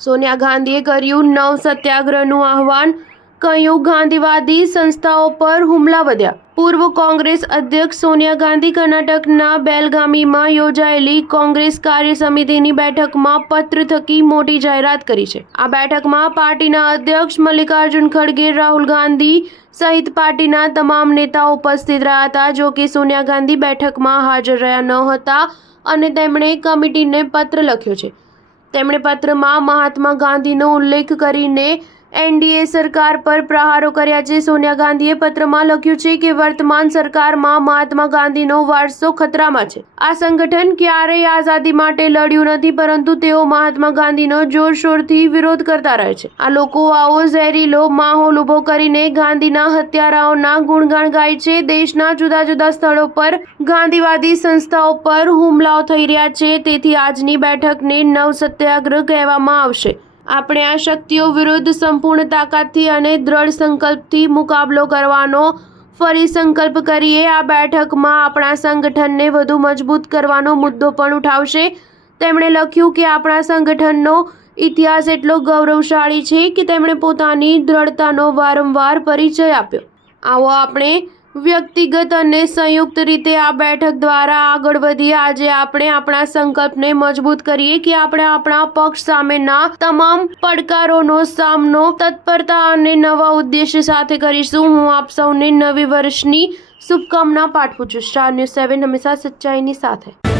સોનિયા ગાંધીએ કર્યું નવ સત્યાગ્રહનું આહવાન, કહ્યું ગાંધીવાદી સંસ્થાઓ પર હુમલા વધ્યા। પૂર્વ કોંગ્રેસ અધ્યક્ષ સોનિયા ગાંધી કર્ણાટકના બેલગામીમાં યોજાયેલી કોંગ્રેસ કાર્ય સમિતિની બેઠકમાં પત્ર થકી મોટી જાહેરાત કરી છે। આ બેઠકમાં પાર્ટીના અધ્યક્ષ મલ્લિકાર્જુન ખડગે, રાહુલ ગાંધી સહિત પાર્ટીના તમામ નેતાઓ ઉપસ્થિત રહ્યા હતા। જો કે સોનિયા ગાંધી બેઠકમાં હાજર રહ્યા ન હતા અને તેમણે કમિટીને પત્ર લખ્યો છે। તેમણે પત્રમાં મહાત્મા ગાંધીનો ઉલ્લેખ કરીને એનડીએ સરકાર પર પ્રહારો કર્યા છે। સોનિયા ગાંધીએ પત્રમાં લખ્યું છે કે વર્તમાન સરકારમાં મહાત્મા ગાંધીનો વારસો ખતરામાં છે। આ સંગઠન ક્યારેય આઝાદી માટે લડ્યું નથી, પરંતુ તેઓ મહાત્મા ગાંધીનો જોરશોરથી વિરોધ કરતા રહે છે। આ લોકો આવો ઝેરીલો માહોલ ઉભો કરીને ગાંધીના હત્યારાઓના ગુણગાન ગાય છે। દેશના જુદા જુદા સ્થળો પર ગાંધીવાદી સંસ્થાઓ પર હુમલાઓ થઈ રહ્યા છે। તેથી આજની બેઠકને નવ સત્યાગ્રહ કહેવામાં આવશે। આપણે આ શક્તિઓ વિરુદ્ધ સંપૂર્ણ તાકાતથી અને દ્રઢ સંકલ્પથી મુકાબલો કરવાનો ફરી સંકલ્પ કરીએ। આ બેઠકમાં આપણા સંગઠનને વધુ મજબૂત કરવાનો મુદ્દો પણ ઉઠાવશે। તેમણે લખ્યું કે આપણા સંગઠનનો ઇતિહાસ એટલો ગૌરવશાળી છે કે તેમણે પોતાની દ્રઢતાનો વારંવાર પરિચય આપ્યો। આવો આપણે વ્યક્તિગત અને સંયુક્ત રીતે આ બેઠક દ્વારા આગળ વધીએ। આજે આપણે આપણા સંકલ્પને મજબૂત કરીએ કે આપણે આપણા પક્ષ સામેના તમામ પડકારોનો સામનો તત્પરતા અને નવા ઉદ્દેશ્ય સાથે કરીશું। હું આપ સૌને નવી વર્ષની શુભકામના પાઠવું છું। સ્ટાર ન્યૂઝ 7 હંમેશા સચ્ચાઈની સાથે।